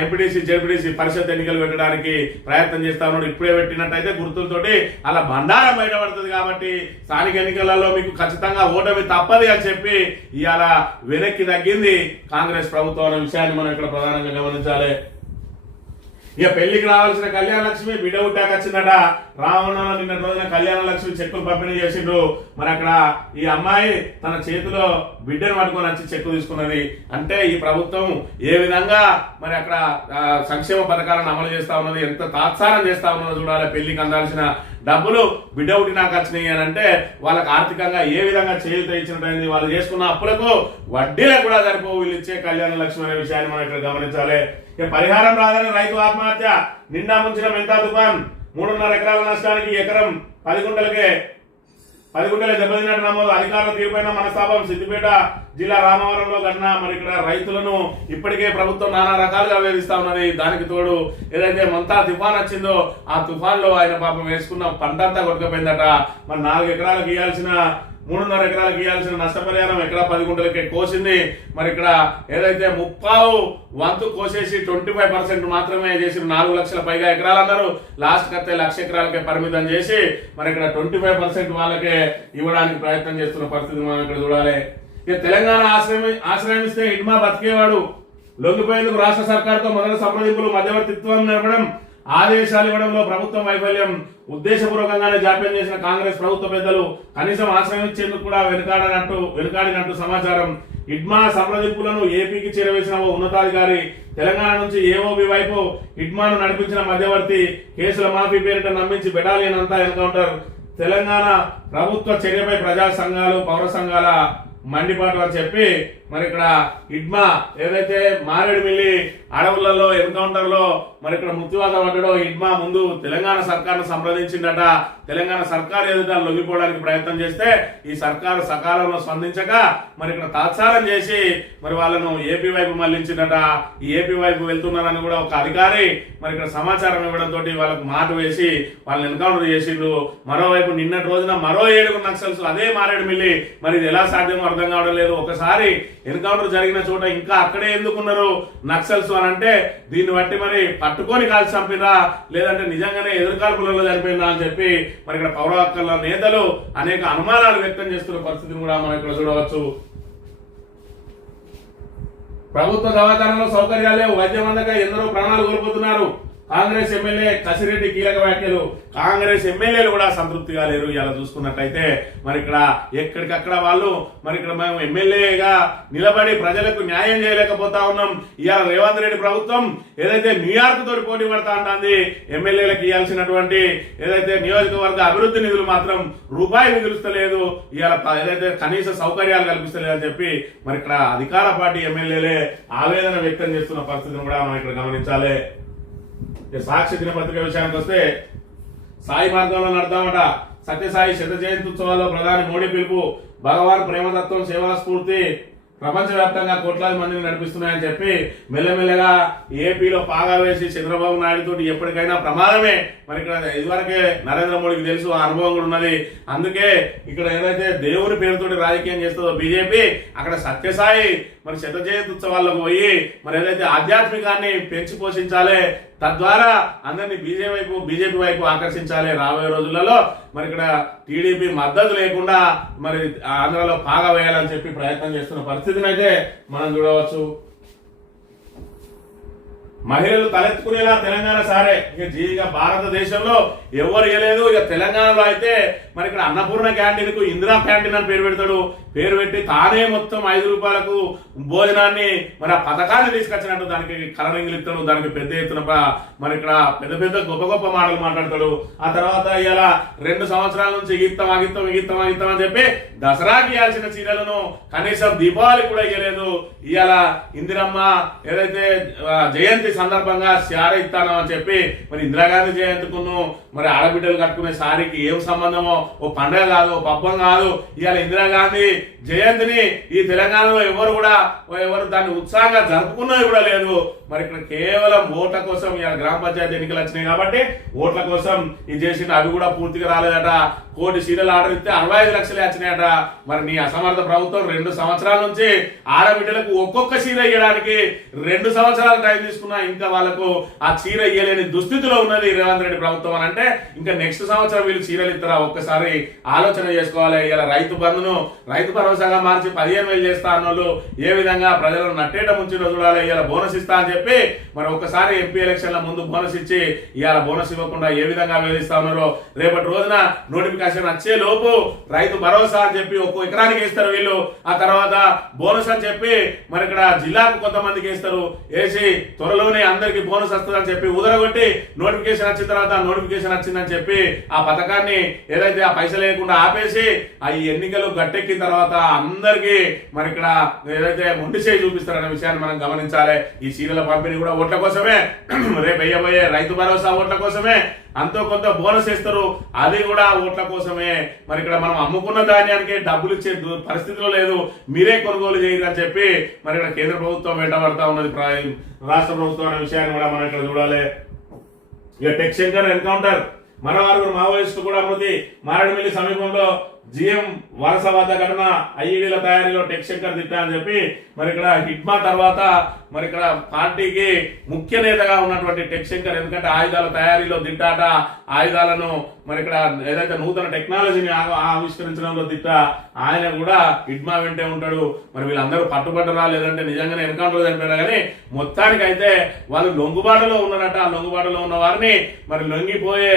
A: ఎంపీడీసీ జెడ్పీటీసీ పరిషత్ ఎన్నికలు పెట్టడానికి ప్రయత్నం చేస్తా ఉన్నాడు. ఇప్పుడే పెట్టినట్టయితే గుర్తులతోటి అలా బండారం బయటపడుతుంది కాబట్టి స్థానిక ఎన్నికలలో మీకు ఖచ్చితంగా ఓటమి తప్పది అని చెప్పి ఇవాళ వెనక్కి తగ్గింది కాంగ్రెస్ ప్రభుత్వం అనే విషయాన్ని మనం ఇక్కడ ప్రధానంగా గమనించాలి. ఇక పెళ్ళికి రావాల్సిన కళ్యాణ లక్ష్మి బిడ్డ పుట్టాక వచ్చిందట. రావణంలో నిన్న రోజున కళ్యాణ లక్ష్మి చెక్కులు పంపిణీ చేసిండ్రు. మరి అక్కడ ఈ అమ్మాయి తన చేతిలో బిడ్డను పట్టుకొని వచ్చి చెక్కు తీసుకున్నది. అంటే ఈ ప్రభుత్వం ఏ విధంగా మరి అక్కడ సంక్షేమ పథకాలను అమలు చేస్తా ఉన్నది ఎంత తాత్సారం చేస్తా ఉన్నదో చూడాలి. పెళ్ళికి అందాల్సిన డబ్బులు బిడ్డ నాకు వచ్చినాయి అని అంటే వాళ్ళకి ఆర్థికంగా ఏ విధంగా చేయూత ఇచ్చినట్టయింది వాళ్ళు చేసుకున్న అప్పులకు వడ్డీలకు కూడా సరిపోవు. వీళ్ళు ఇచ్చే కళ్యాణ లక్ష్యం అనే విషయాన్ని మనం ఇక్కడ గమనించాలి. ఇక పరిహారం రాదని రైతు ఆత్మహత్య నిండా ముంచిన మెంతా తుఫాన్ మూడున్నర ఎకరాల నష్టానికి ఎకరం పది గుంటలకే అది కూడా దెబ్బతిన్నట్టు నమోదు. అధికారుల తీరుపైన మనస్తాపం. సిద్దిపేట జిల్లా రామవరంలో ఘటన మరి ఇక్కడ రైతులను ఇప్పటికే ప్రభుత్వం నానా రకాలుగా వేధిస్తా ఉన్నది. దానికి తోడు ఏదైతే మంతా తుఫాన్ వచ్చిందో ఆ తుఫాన్లో ఆయన పాపం వేసుకున్న పంట అంతా కొట్టుకపోయిందట. మరి నాలుగు ఎకరాలకు ఇవ్వాల్సిన మూడున్నర ఎకరాలకు ఇవ్వాల్సిన నష్టపరిహారం ఎక్కడ? పది గుంటలకే కోసింది. మరి ఇక్కడ ఏదైతే ముప్పావు వంతు కోసేసి ట్వంటీ ఫైవ్ పర్సెంట్ మాత్రమే చేసి నాలుగు లక్షల పైగా ఎకరాలు అన్నారు లాస్ట్ కత్తే లక్ష ఎకరాలకే పరిమితం చేసి మరి ఇక్కడ ట్వంటీ ఫైవ్ పర్సెంట్ వాళ్ళకే ఇవ్వడానికి ప్రయత్నం చేస్తున్న పరిస్థితి మనం ఇక్కడ చూడాలి. ఇక తెలంగాణ ఆశ్రయం ఆశ్రమిస్తే ఇడ్మా బతికేవాడు. లొంగిపోయేందుకు రాష్ట్ర సర్కార్తో మొదటి సంప్రదింపులు మధ్యవర్తిత్వం నిలపడం ఆదేశాలు ఇవ్వడంలో ప్రభుత్వం వైఫల్యం. ఉద్దేశపూర్వకంగానే జాప్యం చేసిన కాంగ్రెస్ ప్రభుత్వ పెద్దలు కనీసం ఆశ్రయించేందుకు కూడా వెనుకాడనట్టు వెనుకాడినట్టు సమాచారం. ఇడ్మా సంప్రదింపులను ఏపీకి చేరవేసిన ఓ ఉన్నతాధికారి తెలంగాణ నుంచి ఏఓబి వైపు ఇడ్మాను నడిపించిన మధ్యవర్తి కేసుల మాఫీ పేరిట నమ్మించి బెటాలియన్ అంతా ఎన్కౌంటర్. తెలంగాణ ప్రభుత్వ చర్యపై ప్రజా సంఘాలు పౌర సంఘాల మండిపాటు అని చెప్పి మరి ఇక్కడ ఇడ్మా ఏదైతే మారేడుమిల్లి అడవులలో ఎన్కౌంటర్లో మరి ఇక్కడ మృత్యువాత పడ్డడో ఇడ్మా ముందు తెలంగాణ సర్కార్ను సంప్రదించిందట. తెలంగాణ సర్కార్ ఏదైతే లొంగిపోవడానికి ప్రయత్నం చేస్తే ఈ సర్కారు సకాలంలో స్పందించక మరి ఇక్కడ తాత్సారం చేసి మరి వాళ్ళను ఏపీ వైపు మళ్ళించిందట. ఈ ఏపీ వైపు వెళ్తున్నారని కూడా ఒక అధికారి మరి ఇక్కడ సమాచారం ఇవ్వడం తోటి వాళ్ళకు మాట వేసి వాళ్ళని ఎన్కౌంటర్ చేసిండు మరోవైపు నిన్నటి రోజున మరో ఏడుగురు నక్సల్స్ అదే మారేడుమిల్లి. మరి ఇది ఎలా సాధ్యమో అర్థం కావడం లేదు. ఒకసారి ఎన్కౌంటర్ జరిగిన చోట ఇంకా అక్కడే ఎందుకున్నారు? నక్సల్స్ అని అంటే దీన్ని బట్టి మరి పట్టుకొని కాల్చి చంపినా లేదంటే నిజంగానే ఎదురుకాల్పులలో చనిపోయిందా అని చెప్పి మరి ఇక్కడ పౌర హక్కుల నేతలు అనేక అనుమానాలు వ్యక్తం చేస్తున్న పరిస్థితిని కూడా మనం ఇక్కడ చూడవచ్చు. ప్రభుత్వ దవాఖానలో సౌకర్యాలు లేవు. వైద్యం అందక ఎందరో ప్రాణాలు కోల్పోతున్నారు. కాంగ్రెస్ ఎమ్మెల్యే కసిరెడ్డి కీలక వ్యాఖ్యలు. కాంగ్రెస్ ఎమ్మెల్యేలు కూడా సంతృప్తిగా లేరు. ఇలా చూసుకున్నట్టయితే మరి ఇక్కడ ఎక్కడికక్కడ వాళ్ళు మరి ఇక్కడ మేము ఎమ్మెల్యేగా నిలబడి ప్రజలకు న్యాయం చేయలేకపోతా ఉన్నాం. ఇవాళ రేవంత్ రెడ్డి ప్రభుత్వం ఏదైతే న్యూయార్క్ తోటి పోటీ పడతా ఉంటుంది ఎమ్మెల్యేలకు ఇవ్వాల్సినటువంటి ఏదైతే నియోజకవర్గ అభివృద్ధి నిధులు మాత్రం రూపాయి నిధులుస్తలేదు ఇవాళ ఏదైతే కనీస సౌకర్యాలు కల్పిస్తలేదు అని చెప్పి మరి ఇక్కడ అధికార పార్టీ ఎమ్మెల్యేలే ఆవేదన వ్యక్తం చేస్తున్న పరిస్థితిని కూడా మనం ఇక్కడ గమనించాలి. సాక్షి దినపత్రిక విషయానికి వస్తే సాయి మార్గంలో నడతామట సత్యసాయి శత జయంతి ఉత్సవాల్లో ప్రధాని మోడీ పిలుపు భగవాన్ ప్రేమతత్వం సేవా స్ఫూర్తి ప్రపంచవ్యాప్తంగా కోట్లాది మందిని నడిపిస్తున్నాయని చెప్పి మెల్లమెల్లగా ఏపీలో పాగా వేసి చంద్రబాబు నాయుడు తోటి ఎప్పటికైనా ప్రమాదమే మరి ఇక్కడ ఇదివరకే నరేంద్ర మోడీకి తెలుసు ఆ అనుభవం కూడా ఉన్నది. అందుకే ఇక్కడ ఏదైతే దేవుని పేరుతోటి రాజకీయం చేస్తుందో బీజేపీ అక్కడ సత్యసాయి మరి శతజయంతి జయంతి ఉత్సవాలకు పోయి మరి ఏదైతే ఆధ్యాత్మికాన్ని పెంచి పోషించాలి తద్వారా అందరినీ బీజేపీ వైపు బీజేపీ వైపు ఆకర్షించాలి రాబోయే రోజులలో మరి ఇక్కడ టీడీపీ మద్దతు లేకుండా మరి ఆంధ్రలో పాగా వేయాలని చెప్పి ప్రయత్నం చేస్తున్న పరిస్థితిని అయితే మనం చూడవచ్చు. మహిళలు తలెత్తుకునేలా తెలంగాణ సారే. ఇక జీగా భారతదేశంలో ఎవరు ఇవ్వలేదు ఇక తెలంగాణలో అయితే మరి ఇక్కడ అన్నపూర్ణ క్యాంటీన్కు ఇందిరా క్యాంటీన్ అని పేరు పెడతాడు. పేరు పెట్టి తానే మొత్తం ఐదు రూపాయలకు భోజనాన్ని మన పథకాన్ని తీసుకొచ్చినట్టు దానికి కలరింగ్లు దానికి పెద్ద ఎత్తున మరి ఇక్కడ పెద్ద పెద్ద గొప్ప గొప్ప మాటలు మాట్లాడతాడు. ఆ తర్వాత ఇలా రెండు సంవత్సరాల నుంచి ఇగిత్తం అగిత్తం ఇగిత్తం అగిత్తం అని చెప్పి దసరాకి ఇవ్వాల్సిన చీరలను కనీసం దీపావళి కూడా ఇవ్వలేదు ఇవాళ ఇందిరమ్మ ఏదైతే జయంతి సందర్భంగా శార ఇస్తాను అని చెప్పి మరి ఇందిరాగాంధీ జయంతికును మరి ఆడబిడ్డలు కట్టుకునే శారీకి ఏం సంబంధమో ఓ పండగ కాదు ఓ పబ్బం కాదు. ఇవాళ ఇందిరాగాంధీ జయంతిని ఈ తెలంగాణలో ఎవరు కూడా ఎవరు దాన్ని ఉత్సాహంగా జరుపుకున్నది కూడా లేదు. మరి ఇక్కడ కేవలం ఓట్ల కోసం ఇవాళ గ్రామ పంచాయతీ ఎన్నికలు వచ్చినాయి కాబట్టి ఓట్ల కోసం ఇది చేసిన అవి కూడా పూర్తిగా రాలేదట. కోటి సీరియల్ ఆర్డర్ ఇస్తే అరవై ఐదు లక్షలే వచ్చినాయట. మరి నీ అసమర్థ ప్రభుత్వం రెండు సంవత్సరాల నుంచి ఆడబిడ్డలకు ఒక్కొక్క చీర ఇవ్వడానికి రెండు సంవత్సరాలు టైం తీసుకున్నా ఇంకా వాళ్ళకు ఆ చీర ఇయ్యలేని దుస్థితిలో ఉన్నది రేవంత్ రెడ్డి ప్రభుత్వం అని అంటే ఇంకా నెక్స్ట్ సంవత్సరం వీళ్ళు చీరలు ఇస్తారా? ఒక్కసారి ఆలోచన చేసుకోవాలి. ఇలా రైతు బంధును రైతు భరోసాగా మార్చి పదిహేను వేలు చేస్తా అన్నోళ్ళు ఏ విధంగా ప్రజలను నట్టేట ముంచి చూడాలి. ఇలా బోనస్ ఇస్తా అని చెప్పి మరి ఒక్కసారి ఎంపీ ఎలక్షన్ల ముందు బోనస్ ఇచ్చి ఇవాళ బోనస్ ఇవ్వకుండా ఏ విధంగా వేధిస్తా ఉన్నారో రేపటి రోజున నోటిఫికేషన్ వచ్చే లోపు రైతు భరోసా అని చెప్పి ఒక్కో ఎకరానికి వేస్తారు వీళ్ళు. ఆ తర్వాత బోనస్ అని చెప్పి మరి ఇక్కడ జిల్లాకు కొంతమందికి వేస్తారు. వేసి త్వరలోనే అందరికి బోనస్ వస్తుందని చెప్పి ఉదరగొట్టి నోటిఫికేషన్ వచ్చిన తర్వాత నోటిఫికేషన్ వచ్చిందని చెప్పి ఆ పథకాన్ని ఏదైతే ఆ పైసలు లేకుండా ఆపేసి ఆ ఈ ఎన్నికలు గట్టెక్కిన తర్వాత అందరికి మరి ఇక్కడ ఏదైతే మొండి చేయి చూపిస్తారనే విషయాన్ని మనం గమనించాలి. ఈ సీరియల్ పంపిణీ కూడా ఓట్ల కోసమే. రేపు వేయబోయే రైతు భరోసా ఓట్ల కోసమే. అంతో కొంత బోనస్ ఇస్తారు అది కూడా ఓట్ల కోసమే. మరి ఇక్కడ మనం అమ్ముకున్న ధాన్యానికి డబ్బులు ఇచ్చే పరిస్థితిలో లేదు. మీరే కొనుగోలు చేయరు అని చెప్పి మరి ఇక్కడ కేంద్ర ప్రభుత్వం వెంటబడతా ఉన్నది. రాష్ట్ర ప్రభుత్వం అనే విషయాన్ని కూడా మనం ఇక్కడ చూడాలి. ఇక టెక్ శంకర్ ఎన్కౌంటర్. మరో ఆరుగురు మావోయిస్టు కూడా మృతి మారేడుమిల్లి సమీపంలో జిఎం వలసవాద ఘటన ఐఈడీల తయారీలో టెక్ శంకర్ తిట్టా అని చెప్పి మరి ఇక్కడ హిట్మా తర్వాత మరి ఇక్కడ పార్టీకి ముఖ్య నేతగా ఉన్నటువంటి టెక్ శంకర్ ఎందుకంటే ఆయుధాల తయారీలో దిట్టాట ఆయుధాలను మరి ఇక్కడ ఏదైతే నూతన టెక్నాలజీని ఆవిష్కరించడంలో దిట్ట ఆయన కూడా ఇడ్మా వెంటే ఉంటాడు. మరి వీళ్ళందరూ పట్టుబట్టరా లేదంటే నిజంగానే ఎన్కౌంటర్ చనిపోయారా? కానీ మొత్తానికి అయితే వాళ్ళు లొంగుబాటులో ఉన్నారట. ఆ లొంగుబాటులో ఉన్న వారిని మరి లొంగిపోయే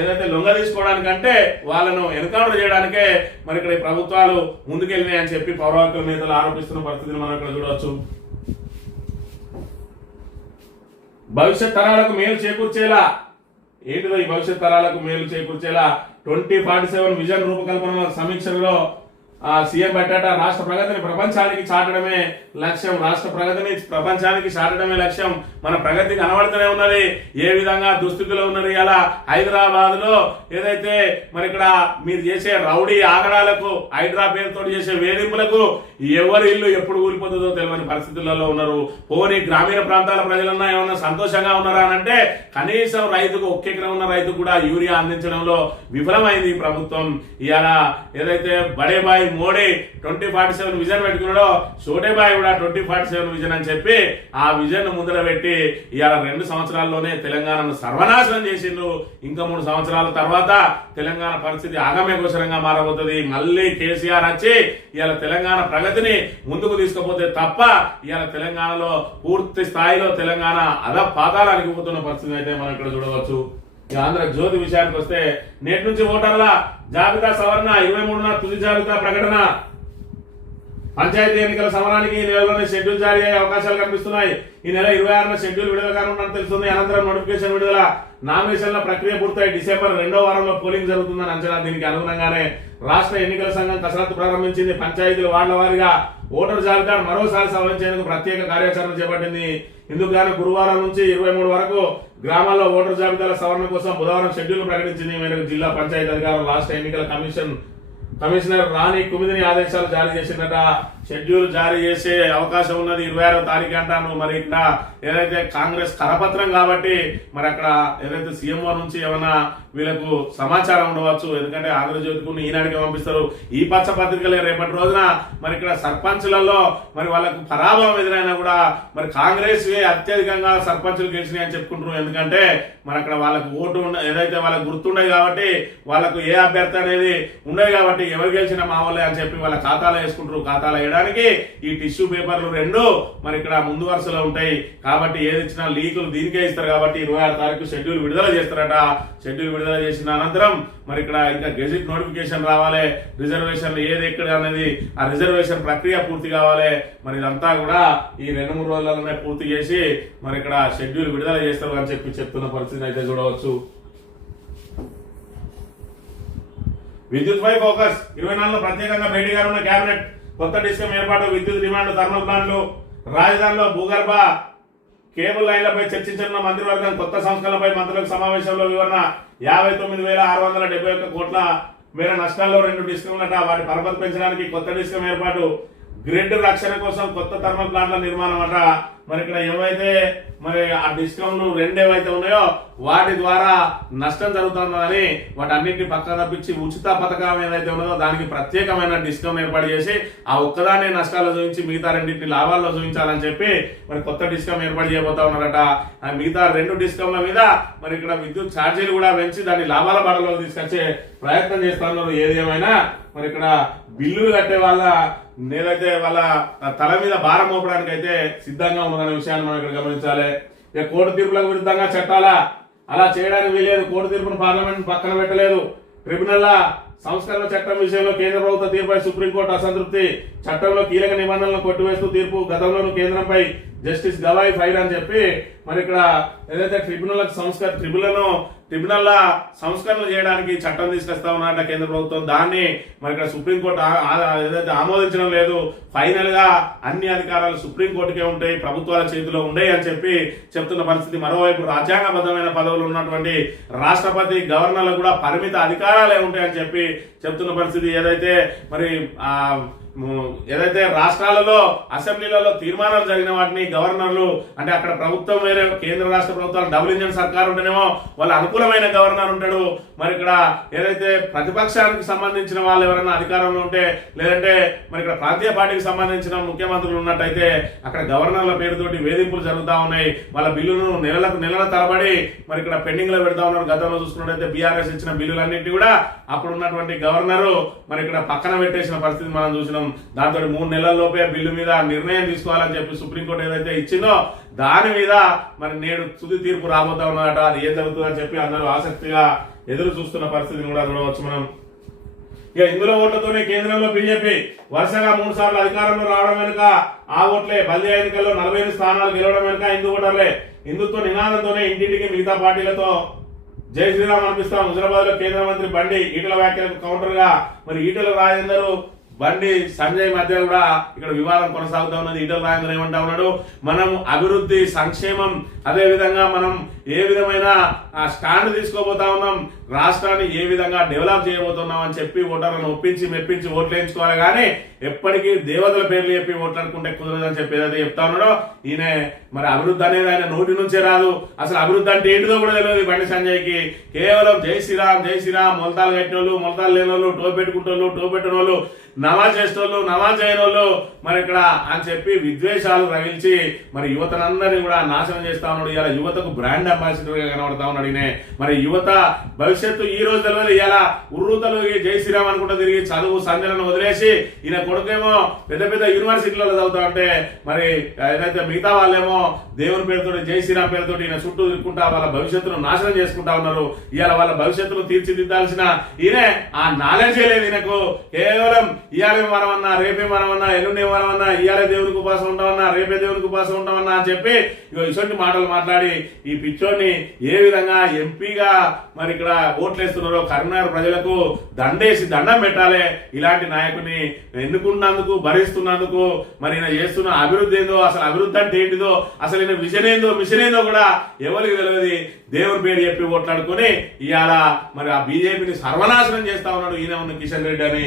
A: ఏదైతే లొంగ తీసుకోవడానికంటే వాళ్ళను ఎన్కౌంటర్ చేయడానికే మరి ఇక్కడ ప్రభుత్వాలు ముందుకెళ్ళినాయి అని చెప్పి పౌర నేతలు ఆరోపిస్తున్న పరిస్థితిని మనం ఇక్కడ చూడవచ్చు. భవిష్యత్ తరాలకు మేలు చేకూర్చేలా. ఏంటిదో ఈ భవిష్యత్ తరాలకు మేలు చేకూర్చేలా? ట్వంటీ ఫార్టీ సెవెన్ విజన్ రూపకల్పన సమీక్షలో సీఎం పెట్టాట రాష్ట్ర ప్రగతిని ప్రపంచానికి చాటడమే లక్ష్యం. రాష్ట్ర ప్రగతిని ప్రపంచానికి చాటడమే లక్ష్యం. మన ప్రగతి కనబడుతూనే ఉన్నది. ఏ విధంగా దుస్థితిలో ఉన్నది? అలా హైదరాబాద్లో ఏదైతే మరి ఇక్కడ మీరు చేసే రౌడీ ఆగడాలకు హైడ్రా పేరుతో చేసే వేధింపులకు ఎవరి ఇల్లు ఎప్పుడు కూలిపోతుందో తెలియని పరిస్థితులలో ఉన్నారు. పోనీ గ్రామీణ ప్రాంతాల ప్రజలన్నా ఏమన్నా సంతోషంగా ఉన్నారా అని అంటే కనీసం రైతుకు ఒక్కెక్కడ ఉన్న రైతు కూడా యూరియా అందించడంలో విఫలమైంది ఈ ప్రభుత్వం. ఇలా ఏదైతే బడేబాయి Modi twenty forty seven vision పెట్టుకున్నాడో సోటేబాయి కూడా ట్వంటీ ఫార్టీ సెవెన్ విజన్ అని చెప్పి ఆ విజన్ ముందర పెట్టి ఇవాళ రెండు సంవత్సరాల్లోనే తెలంగాణను సర్వనాశనం చేసిండ్రు ఇంకా మూడు సంవత్సరాల తర్వాత తెలంగాణ పరిస్థితి ఆగమే గోచరంగా మారబోతుంది. మళ్ళీ కేసీఆర్ వచ్చి ఇవాళ తెలంగాణ ప్రగతిని ముందుకు తీసుకుపోతే తప్ప ఇవాళ తెలంగాణలో పూర్తి స్థాయిలో తెలంగాణ అద పాతాళానికి పోతున్న పరిస్థితి అయితే మనం ఇక్కడ చూడవచ్చు. ఆంధ్ర జ్యోతి విషయానికి వస్తే నేటి నుంచి ఓటర్ల జాబితా సవరణ ఇరవై మూడున తుది జాబితా ప్రకటన. పంచాయతీ ఎన్నికల సమరానికి ఈ నెలలోనే షెడ్యూల్ జారీ అయ్యే అవకాశాలు కనిపిస్తున్నాయి. ఈ నెల ఇరవై ఆరున షెడ్యూల్ విడుదల కానున్నట్టు తెలుస్తుంది. అనంతరం నోటిఫికేషన్ విడుదల నామినేషన్ల ప్రక్రియ పూర్తయి డిసెంబర్ రెండో వారంలో పోలింగ్ జరుగుతుందని అంచనా. దీనికి అనుగుణంగానే రాష్ట్ర ఎన్నికల సంఘం కసరత్తు ప్రారంభించింది. పంచాయతీల వార్డుల వారీగా ఓటర్ జాబితాను మరోసారి సవరించేందుకు ప్రత్యేక కార్యాచరణ చేపట్టింది. ఇందుకు గాను గురువారం నుంచి ఇరవై మూడు వరకు గ్రామాల్లో ఓటర్ జాబితాల సవరణ కోసం బుధవారం షెడ్యూల్ ప్రకటించింది. మేరకు జిల్లా పంచాయతీ అధికారులు రాష్ట్ర ఎన్నికల కమిషన్ కమిషనర్ రాణి కుమిదిని ఆదేశాలు జారీ చేసిందట. షెడ్యూల్ జారీ చేసే అవకాశం ఉన్నది. ఇరవై ఆరో తారీఖు అంటాను. మరి ఇక్కడ ఏదైతే కాంగ్రెస్ కరపత్రం కాబట్టి మరి అక్కడ ఏదైతే సీఎంఓ నుంచి ఏమైనా వీళ్ళకు సమాచారం ఉండవచ్చు. ఎందుకంటే ఆంధ్రజ్యోతికు ఈనాడికి పంపిస్తారు. ఈ పచ్చ పత్రికలే రేపటి రోజున మరి ఇక్కడ సర్పంచ్లలో మరి వాళ్ళకు పరాభవం ఎదురైనా కూడా మరి కాంగ్రెస్ అత్యధికంగా సర్పంచులు గెలిచినాయి అని చెప్పుకుంటున్నారు. ఎందుకంటే మరి అక్కడ వాళ్ళకు ఓటు ఉండ ఏదైతే వాళ్ళకు గుర్తుండదు కాబట్టి వాళ్ళకు ఏ అభ్యర్థి అనేది ఉండదు కాబట్టి ఎవరు గెలిచినా మా అని చెప్పి వాళ్ళ ఖాతాలో వేసుకుంటారు ఖాతాలో వేయడానికి చేయడానికి ఈ టిష్యూ పేపర్లు రెండు మరి ఇక్కడ ముందు వరుసలో ఉంటాయి. కాబట్టి ఏది ఇచ్చినా లీకులు దీనికే ఇస్తారు కాబట్టి ఇరవై ఆరు తారీఖు షెడ్యూల్ విడుదల చేస్తారట. షెడ్యూల్ విడుదల చేసిన అనంతరం మరి ఇక్కడ ఇంకా గెజిట్ నోటిఫికేషన్ రావాలి. రిజర్వేషన్లు ఏది ఎక్కడ అనేది ఆ రిజర్వేషన్ ప్రక్రియ పూర్తి కావాలి. మరి ఇదంతా కూడా ఈ రెండు మూడు రోజులలోనే పూర్తి చేసి మరి ఇక్కడ షెడ్యూల్ విడుదల చేస్తారు అని చెప్పి చెప్తున్న పరిస్థితిని అయితే చూడవచ్చు. విద్యుత్ పై ఫోకస్. ఇరవై నాలుగులో ప్రత్యేకంగా భేటీగా ఉన్న కేబినెట్ కొత్త డిస్కమ్ ఏర్పాటు విద్యుత్ డిమాండ్ థర్మల్ ప్లాంట్లు రాజధానిలో భూగర్భ కేబుల్ లైన్లపై చర్చించనున్న మంత్రివర్గం కొత్త సంస్కరణలపై మంత్రులకు సమావేశంలో వివరణ యాభై తొమ్మిది వేల ఆరు వందల డెబ్బై ఒక్క కోట్ల మేర నష్టాల్లో రెండు డిస్కంలట వాటి పరపతి పెంచడానికి కొత్త డిస్కమ్ ఏర్పాటు గ్రిడ్ రక్షణ కోసం కొత్త థర్మల్ ప్లాంట్ల నిర్మాణం అట మరి ఇక్కడ ఏవైతే మరి ఆ డిస్కౌంట్లు రెండు ఏవైతే ఉన్నాయో వాటి ద్వారా నష్టం జరుగుతుందని వాటి అన్నింటిని పక్క తప్పించి ఉచిత పథకం ఏదైతే ఉన్నదో దానికి ప్రత్యేకమైన డిస్కౌంట్ ఏర్పాటు చేసి ఆ ఒక్కదాన్ని నష్టాల్లో చూపించి మిగతా రెండింటిని లాభాల్లో చూపించాలని చెప్పి మరి కొత్త డిస్కౌంట్ ఏర్పాటు చేయబోతా ఉన్నారట. ఆ మిగతా రెండు డిస్కౌంట్ల మీద మరి ఇక్కడ విద్యుత్ ఛార్జీలు కూడా పెంచి దాన్ని లాభాల బాటలోకి తీసుకొచ్చే ప్రయత్నం చేస్తాన్నారు. ఏది ఏమైనా మరి ఇక్కడ బిల్లులు కట్టే వాళ్ళ నేనైతే వాళ్ళ తల మీద భారం మోపడానికి అయితే సిద్ధంగా ఉన్నదనే విషయాన్ని మనం ఇక్కడ గమనించాలి. ఇక కోర్టు తీర్పులకు విరుద్ధంగా చట్టాలా అలా చేయడానికి వీలేదు కోర్టు తీర్పును పార్లమెంట్ పక్కన పెట్టలేదు. ట్రిబ్యునల్ సంస్కరణ చట్టం విషయంలో కేంద్ర ప్రభుత్వ తీర్పుపై సుప్రీంకోర్టు అసంతృప్తి. చట్టంలో కీలక నిబంధనలను కొట్టివేస్తూ తీర్పు గతంలోనూ కేంద్రంపై జస్టిస్ గవాయి ఫైర్ అని చెప్పి మరి ఇక్కడ ఏదైతే ట్రిబ్యునల్ సంస్కర ట్రిబ్యునల్ ట్రిబ్యునల్ సంస్కరణలు చేయడానికి చట్టం తీసుకొస్తా ఉన్నట కేంద్ర ప్రభుత్వం. దాన్ని మరి ఇక్కడ సుప్రీంకోర్టు ఏదైతే ఆమోదించడం లేదు ఫైనల్గా అన్ని అధికారాలు సుప్రీంకోర్టుకే ఉంటాయి ప్రభుత్వాల చేతిలో ఉండే అని చెప్పి చెప్తున్న పరిస్థితి. మరోవైపు రాజ్యాంగబద్ధమైన పదవులు ఉన్నటువంటి రాష్ట్రపతి గవర్నర్లకు కూడా పరిమిత అధికారాలే ఉంటాయని చెప్పి చెప్తున్న పరిస్థితి. ఏదైతే మరి ఏదైతే రాష్ట్రాలలో అసెంబ్లీలలో తీర్మానాలు జరిగిన వాటిని గవర్నర్లు అంటే అక్కడ ప్రభుత్వం వేరే కేంద్ర రాష్ట్ర ప్రభుత్వాలు డబుల్ ఇంజన్ సర్కార్ ఉంటేనేమో వాళ్ళు అనుకూలమైన గవర్నర్ ఉంటాడు. మరి ఇక్కడ ఏదైతే ప్రతిపక్షానికి సంబంధించిన వాళ్ళు ఎవరైనా అధికారంలో ఉంటే లేదంటే మరి ఇక్కడ ప్రాంతీయ పార్టీకి సంబంధించిన ముఖ్యమంత్రులు ఉన్నట్టయితే అక్కడ గవర్నర్ల పేరుతోటి వేధింపులు జరుగుతా ఉన్నాయి. వాళ్ళ బిల్లును నెలలకు నెలల తరబడి మరి ఇక్కడ పెండింగ్లో పెడతా ఉన్నారు. గతంలో చూసుకున్నట్టయితే బీఆర్ఎస్ ఇచ్చిన బిల్లులన్నింటినీ కూడా అప్పుడు ఉన్నటువంటి గవర్నరు మరి ఇక్కడ పక్కన పెట్టేసిన పరిస్థితి మనం చూసినాం. దాంతో మూడు నెలల లోపే బిల్లు మీద నిర్ణయం తీసుకోవాలని చెప్పి సుప్రీంకోర్టు ఏదైతే ఇచ్చిందో దాని మీద మరి నేడు తుది తీర్పు రాబోతా ఉన్నదట. అది ఏం జరుగుతుందని చెప్పి అందరూ ఆసక్తిగా ఎదురు చూస్తున్న పరిస్థితిని కూడా చూడవచ్చు మనం. ఇక ఇందులో ఓట్లతోనే కేంద్రంలో బీజేపీ వరుసగా మూడు సార్లు అధికారంలో రావడం వెనుక ఆ ఓట్లే బల్ది ఎన్నికల్లో నలభై ఎనిమిది స్థానాలు గెలవడం వెనుక హిందూ ఓటర్లే. హిందుత్వ నినాదంతోనే ఇంటింటికి మిగతా పార్టీలతో జై శ్రీరామ్ అనిపిస్తాం. హుజరాబాద్లో కేంద్ర మంత్రి బండి ఈటల వ్యాఖ్యలకు కౌంటర్గా మరి ఈటల రాజేందర్ బండి సంజయ్ మధ్య కూడా ఇక్కడ వివాదం కొనసాగుతా ఉన్నది. ఈటల రాజేంద్ర ఏమంటా ఉన్నాడు? మనం అభివృద్ధి సంక్షేమం అదే విధంగా మనం ఏ విధమైన ఆ, స్టాండ్ తీసుకోబోతా ఉన్నాం రాష్ట్రాన్ని ఏ విధంగా డెవలప్ చేయబోతున్నాం అని చెప్పి ఓటర్లను ఒప్పించి మెప్పించి ఓట్లు వేయించుకోవాలి. కానీ ఎప్పటికీ దేవతల పేర్లు చెప్పి ఓట్లాడుకుంటే కుదరదని చెప్పి ఏదైతే చెప్తా ఉన్నాడో ఈయన మరి అభివృద్ధి అనేది ఆయన నోటి నుంచే రాదు. అసలు అభివృద్ధి అంటే ఏంటిదో కూడా తెలియదు బండి సంజయ్కి. కేవలం జై శ్రీరామ్ జై శ్రీరామ్ మొలతాలు కట్టిన వాళ్ళు మొలతాలు లేని వాళ్ళు టో పెట్టుకుంటోళ్ళు టో పెట్టిన వాళ్ళు నమాజ్ చేసేటోళ్ళు నమాజ్ చేయనోళ్ళు మరి ఇక్కడ అని చెప్పి విద్వేషాలు రగిల్చి మరి యువతనందరినీ కూడా నాశనం చేస్తా ఉన్నాడు. ఇలా యువతకు బ్రాండ్ అంబాసిడర్గా కనబడతా ఉన్నాడు ఈయన. మరి యువత భవిష్యత్తు ఈ రోజు తెలియదు ఇలా ఉర్రూతలు జై శ్రీరామ్ అనుకుంటూ తిరిగి చదువు సంజలను వదిలేసి ఈయన కొడుకేమో పెద్ద పెద్ద యూనివర్సిటీలలో చదువుతా ఉంటే మరి ఏదైతే మిగతా వాళ్ళేమో దేవుని పేరుతో జై శ్రీరామ్ పేరుతో ఈయన చుట్టూ తిరుక్కుంటా వాళ్ళ భవిష్యత్తును నాశనం చేసుకుంటా ఉన్నారు. ఇవాళ వాళ్ళ భవిష్యత్తును తీర్చిదిద్దాల్సిన ఈయనే. ఆ నాలెడ్జ్ లేదు ఈయనకు. కేవలం ఇయాలే మనమన్నా రేపే మనమన్నా ఎల్లుండి మనమన్నా ఇయాలే దేవునికి ఉపాసం ఉంటామన్నా రేపే దేవునికి ఉపాసం ఉంటామన్నా అని చెప్పి ఇగో ఇటువంటి మాటలు మాట్లాడి ఈ పిచ్చోడిని ఏ విధంగా ఎంపీగా మరి ఇక్కడ ఓట్లేస్తున్నారో కరీంనగర్ ప్రజలకు దండేసి దండం పెట్టాలి. ఇలాంటి నాయకుని ఎన్నుకున్నందుకు భరిస్తున్నందుకు మరి ఈయన చేస్తున్న అభివృద్ధి ఏందో అసలు అభివృద్ధి అంటే ఏంటిదో అసలు ఈయన విజన్ ఏందో మిషన్ ఏందో కూడా ఎవరికి తెలియదు. దేవుని పేరు చెప్పి ఓట్లాడుకొని ఇవాళ మరి ఆ బీజేపీని సర్వనాశనం చేస్తా ఉన్నాడు ఈయన ఉన్న కిషన్ రెడ్డి అని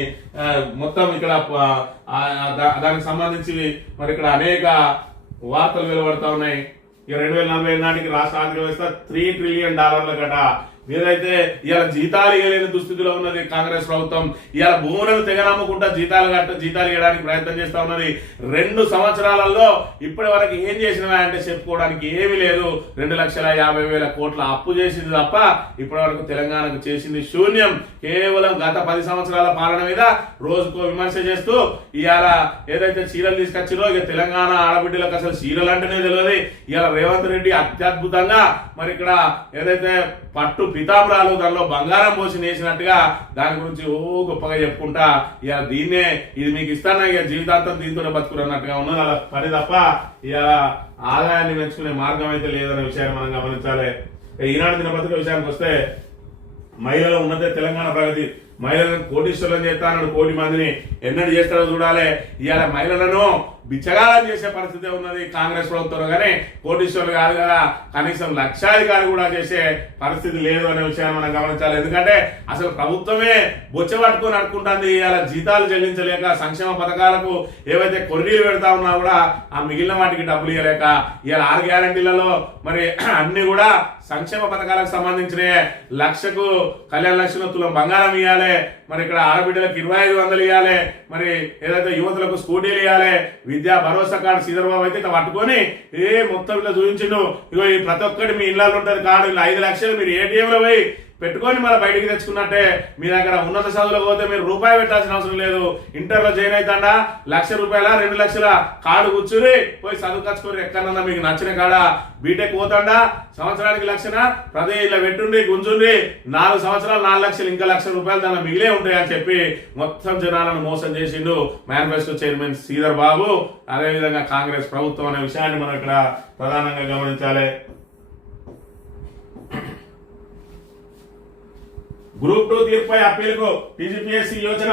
A: మొత్తం మొత్తం ఇక్కడ దానికి సంబంధించి మరి ఇక్కడ అనేక వార్తలు వెలువడతా ఉన్నాయి. ఇక రెండు వేల నలభై నాటికి రాష్ట్ర ఆర్థిక వ్యవస్థ త్రీ ట్రిలియన్ డాలర్ల గట ఏదైతే ఇవాళ జీతాలు ఇవ్వలేని దుస్థితిలో ఉన్నది కాంగ్రెస్ ప్రభుత్వం. ఇవాళ భూములను తెగనమ్ముకుంటా జీతాలు కట్ట జీతాలు ఇవ్వడానికి ప్రయత్నం చేస్తా ఉన్నది. రెండు సంవత్సరాలలో ఇప్పటి వరకు ఏం చేసినా అంటే చెప్పుకోవడానికి ఏమీ లేదు. రెండు లక్షల యాభై వేల కోట్ల అప్పు చేసింది తప్ప ఇప్పటి వరకు తెలంగాణకు చేసింది శూన్యం. కేవలం గత పది సంవత్సరాల పాలన మీద రోజుకో విమర్శ చేస్తూ ఇవాళ ఏదైతే చీరలు తీసుకొచ్చిరో ఇక తెలంగాణ ఆడబిడ్డలకు అసలు చీరలు అంటేనే తెలియదు. ఇవాళ రేవంత్ రెడ్డి అత్యద్భుతంగా మరి ఇక్కడ ఏదైతే పట్టు పితాంబరాలు దానిలో బంగారం పోసి నేసినట్టుగా దాని గురించి ఓ గొప్పగా చెప్పుకుంటా ఇక దీన్నే ఇది మీకు ఇస్తాను ఇక జీవితాంతం దీంతోనే బతుకురన్నట్టుగా ఉన్నది. అలా పని తప్ప ఇక ఆదాయాన్ని పెంచుకునే మార్గం అయితే లేదనే విషయాన్ని మనం గమనించాలి. ఇక ఈనాడు దినపత్రిక విషయానికి వస్తే మహిళలు ఉన్నదే తెలంగాణ ప్రగతి. మహిళలను కోటీశ్వరులను చేస్తానని కోటి మందిని. ఎన్నడు చేస్తారో చూడాలి. ఇవాళ మహిళలను బిచ్చగాలం చేసే పరిస్థితి ఉన్నది కాంగ్రెస్ ప్రభుత్వంలో. కానీ కోటీశ్వరులు కాదు కదా. కనీసం లక్షాధికారి కూడా చేసే పరిస్థితి లేదు అనే విషయాన్ని మనం గమనించాలి. ఎందుకంటే అసలు ప్రభుత్వమే బొచ్చ పట్టుకొని అడుకుంటుంది ఇవాళ జీతాలు చెల్లించలేక సంక్షేమ పథకాలకు ఏవైతే కొర్రీలు పెడతా ఉన్నా కూడా ఆ మిగిలిన వాటికి డబ్బులు ఇవ్వలేక ఇవాళ ఆరు గ్యారంటీలలో మరి అన్ని కూడా సంక్షేమ పథకాలకు సంబంధించిన లక్షకు కళ్యాణ లక్షల తులం బంగారం ఇవ్వాలి మరి ఇక్కడ ఆడబిడ్డలకు ఇరవై ఐదు వందలు ఇవ్వాలి మరి ఏదైతే యువతులకు స్కూటీలు ఇవ్వాలి విద్యా భరోసా కార్డు శ్రీధర్బాబు అయితే పట్టుకొని ఏ మొత్తం ఇలా చూపించిండు. ఇగో ఈ ప్రతి ఒక్కటి మీ ఇళ్ళలో ఉంటుంది కార్డు ఐదు లక్షలు మీరు ఏటీఎంలో పోయి పెట్టుకొని మళ్ళీ బయటికి తెచ్చుకున్నట్టే మీ దగ్గర ఉన్నత చదువులకు పోతే మీరు రూపాయి పెట్టాల్సిన అవసరం లేదు. ఇంటర్లో జాయిన్ అవుతాడా లక్ష రూపాయల? రెండు లక్షల? కార్డు కూర్చుని పోయి చదువుకొచ్చుకొని ఎక్కడన్నా మీకు నచ్చిన కాడ బీటెక్ పోతాడా? సంవత్సరానికి లక్షన? ప్రదే ఇలా పెట్టుండి గుంజుండి నాలుగు సంవత్సరాలు నాలుగు లక్షలు ఇంకా లక్ష రూపాయలు దాని మిగిలే ఉంటాయి అని చెప్పి మొత్తం జనాలను మోసం చేసిండు మేనిఫెస్టో చైర్మన్ శ్రీధర్ బాబు. అదేవిధంగా కాంగ్రెస్ ప్రభుత్వం అనే విషయాన్ని మనం ఇక్కడ ప్రధానంగా గమనించాలి. గ్రూప్ టూ తీర్పుపై అప్పీలుకు టీజీపీఎస్సీ యోచన.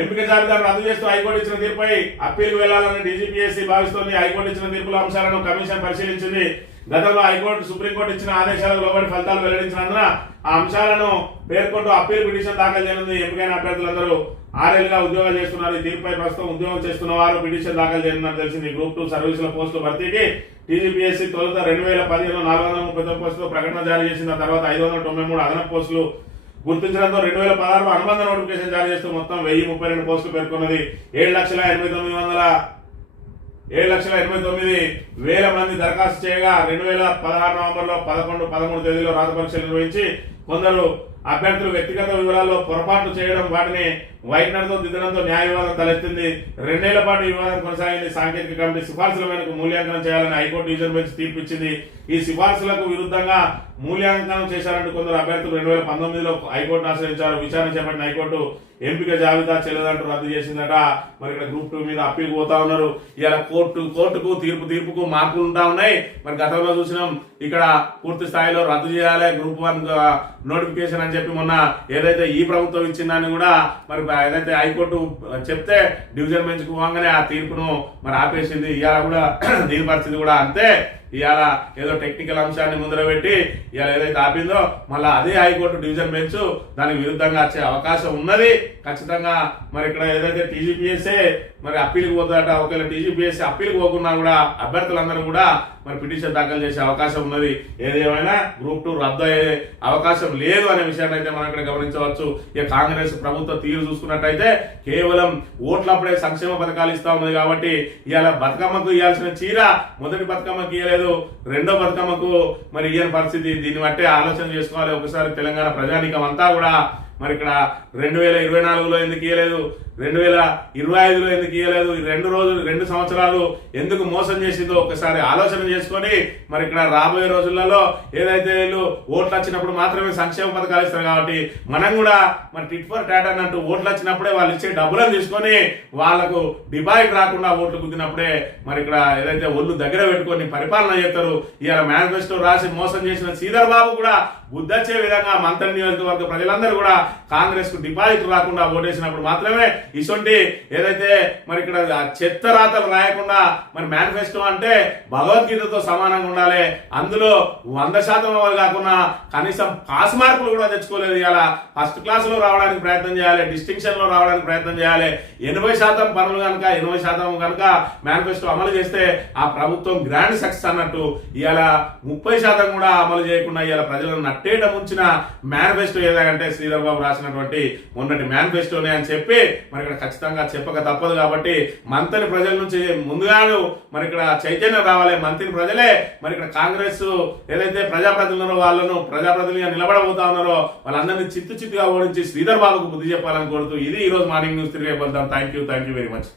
A: ఎంపిక జాబితాను రద్దు చేస్తూ హైకోర్టు ఇచ్చిన తీర్పుపై అప్పీలు వెళ్ళాలని డీజీపీఎస్సీ భావిస్తోంది. హైకోర్టు ఇచ్చిన తీర్పుల అంశాలను కమిషన్ పరిశీలించింది. గతంలో హైకోర్టు సుప్రీంకోర్టు ఇచ్చిన ఆదేశాలకు లోబడి ఫలితాలు వెల్లడించినందున ఆ అంశాలను పేర్కొంటూ అప్పీల్ పిటిషన్ దాఖలు చేయనుంది ఎంపికైన అభ్యర్థులందరూ. ఆర్ఎల్గా ఉద్యోగాలు చేస్తున్నారు. ఈ తీర్పుపై ప్రస్తుతం ఉద్యోగం చేస్తున్న వారు పిటిషన్ దాఖలు చేయనున్నారు తెలిసింది. గ్రూప్ టూ సర్వీసుల పోస్టుల భర్తీకి టీజీపీఎస్సీ తొలుత రెండు వేల పదిహేను నాలుగు వందల ముప్పై తొమ్మిది పోస్టులు ప్రకటన జారీ చేసిన తర్వాత ఐదు వందల తొంభై మూడు అదనపు పోస్టులు గుర్తించడంతో రెండు వేల పదహారు అనుబంధ నోటిఫికేషన్ జారీ చేస్తూ మొత్తం వెయ్యి ముప్పై రెండు పోస్టులు పేర్కొన్నది. ఏడు లక్షల ఎనభై తొమ్మిది వందల ఏడు లక్షల ఎనభై తొమ్మిది వేల మంది దరఖాస్తు చేయగా రెండు వేల పదహారు నవంబర్లో పదకొండు పదమూడు తేదీలో రాత పరీక్షలు నిర్వహించి కొందరు అభ్యర్థులు వ్యక్తిగత వివరాల్లో పొరపాట్లు చేయడం వాటిని వైట్నర్తో దిద్దడంతో న్యాయ వివాదం తలెత్తింది. రెండేళ్ళ పాటు వివాదం కొనసాగింది. సాంకేతిక కమిటీ సిఫార్సుల మేరకు మూల్యాంకనం చేయాలని హైకోర్టు డివిజన్ బెంచ్ తీర్పు ఇచ్చింది ఈ సిఫార్సులకు విరుద్ధంగా మూల్యాంకనం చేశారంటూ కొందరు అభ్యర్థులు రెండు వేల పంతొమ్మిదిలో హైకోర్టును ఆశ్రయించారు. విచారణ చేపట్టిన హైకోర్టు ఎంపిక జాబితా చెల్లదంటూ రద్దు చేసిందట. మరి ఇక్కడ గ్రూప్ టూ మీద అప్పీల్ పోతా ఉన్నారు. ఇలా కోర్టు కోర్టుకు తీర్పు తీర్పుకు మార్పులు ఉంటా ఉన్నాయి. మరి గతంలో చూసినాం ఇక్కడ పూర్తి స్థాయిలో రద్దు చేయాలి గ్రూప్ వన్ నోటిఫికేషన్ అని చెప్పి మొన్న ఏదైతే ఈ ప్రభుత్వం ఇచ్చిందని కూడా మరి ఏదైతే హైకోర్టు చెప్తే డివిజన్ బెంచ్కు పోగానే ఆ తీర్పును మరి ఆపేసింది. ఇవాళ కూడా దీని పరిస్థితి కూడా అంతే. ఇవాళ ఏదో టెక్నికల్ అంశాన్ని ముందర పెట్టి ఇవాళ ఏదైతే ఆపిందో మళ్ళీ అదే హైకోర్టు డివిజన్ బెంచ్ దానికి విరుద్ధంగా వచ్చే అవకాశం ఉన్నది. ఖచ్చితంగా మరి ఇక్కడ ఏదైతే టీజీపీఎస్ఏ మరి అప్పీల్కి పోతుందట ఒకవేళ టీజీపీఎస్సీ అప్పీల్కి పోకుండా కూడా అభ్యర్థులందరూ కూడా మరి పిటిషన్ దాఖలు చేసే అవకాశం ఉన్నది. ఏదేమైనా గ్రూప్ టూ రద్దు అయ్యే అవకాశం లేదు అనే విషయాన్ని అయితే మనం ఇక్కడ గమనించవచ్చు. ఇక కాంగ్రెస్ ప్రభుత్వ తీరు చూసుకున్నట్టయితే కేవలం ఓట్లప్పుడే సంక్షేమ పథకాలు ఇస్తా ఉన్నది కాబట్టి ఇవాళ బతుకమ్మకు ఇవ్వాల్సిన చీర మొదటి బతుకమ్మకి ఇవ్వలేదు రెండో బతుకమ్మకు మరి ఇయ్యని పరిస్థితి దీన్ని బట్టే ఆలోచన చేసుకోవాలి. ఒకసారి తెలంగాణ ప్రజానీకం అంతా కూడా మరి ఇక్కడ రెండు వేల ఇరవై నాలుగులో ఎందుకు ఇవ్వలేదు రెండు వేల ఇరవై ఐదులో ఎందుకు ఇవ్వలేదు ఈ రెండు రోజులు రెండు సంవత్సరాలు ఎందుకు మోసం చేసిందో ఒకసారి ఆలోచన చేసుకొని మరి ఇక్కడ రాబోయే రోజులలో ఏదైతే వీళ్ళు ఓట్లు వచ్చినప్పుడు మాత్రమే సంక్షేమ పథకాలు ఇస్తారు కాబట్టి మనం కూడా మరి టిట్ ఫర్ టాట్ అన్నట్టు ఓట్లు వచ్చినప్పుడే వాళ్ళు ఇచ్చే డబ్బులను తీసుకొని వాళ్ళకు డిపాజిట్ రాకుండా ఓట్లు కుదినప్పుడే మరి ఇక్కడ ఏదైతే ఒళ్ళు దగ్గర పెట్టుకొని పరిపాలన చేస్తారు ఇవాళ మేనిఫెస్టో రాసి మోసం చేసిన శ్రీధర్ బాబు కూడా బుద్ధొచ్చే విధంగా మంత్రి నియోజకవర్గ ప్రజలందరూ కూడా కాంగ్రెస్కు డిపాజిట్ రాకుండా ఓటేసినప్పుడు మాత్రమే ఇటువంటి ఏదైతే మరి ఇక్కడ చెత్త రాతలు రాయకుండా మరి మేనిఫెస్టో అంటే భగవద్గీతతో సమానంగా ఉండాలి. అందులో వంద శాతం కాకుండా కనీసం పాస్ మార్కులు కూడా తెచ్చుకోలేదు ఇలా ఫస్ట్ క్లాస్లో రావడానికి ప్రయత్నం చేయాలి డిస్టింక్షన్లో రావడానికి ప్రయత్నం చేయాలి. ఎనభై శాతం పనులు కనుక ఎనభై శాతం కనుక మేనిఫెస్టో అమలు చేస్తే ఆ ప్రభుత్వం గ్రాండ్ సక్సెస్ అన్నట్టు ఇవాళ ముప్పై శాతం కూడా అమలు చేయకుండా ఇవాళ ప్రజలను నట్టేట ముంచిన మేనిఫెస్టో ఏదంటే శ్రీధర్ బాబు రాసినటువంటి మొన్నటి మేనిఫెస్టోనే అని చెప్పి మరి ఇక్కడ ఖచ్చితంగా చెప్పక తప్పదు కాబట్టి మంత్రి ప్రజల నుంచి ముందుగాను మరి ఇక్కడ చైతన్యం రావాలి. మంత్రి ప్రజలే మరి ఇక్కడ కాంగ్రెస్ ఏదైతే ప్రజాప్రతినిధులు వాళ్ళను ప్రజాప్రతినిధిగా నిలబడబోతా ఉన్నారో వాళ్ళందరినీ చిత్తు చిత్తుగా ఓడించి శ్రీధర్ బాబుకు బుద్ధి చెప్పాలని కోరుతూ ఇది ఈ రోజు మార్నింగ్ న్యూస్ తిరిగి వెళ్తాం thank you thank you very much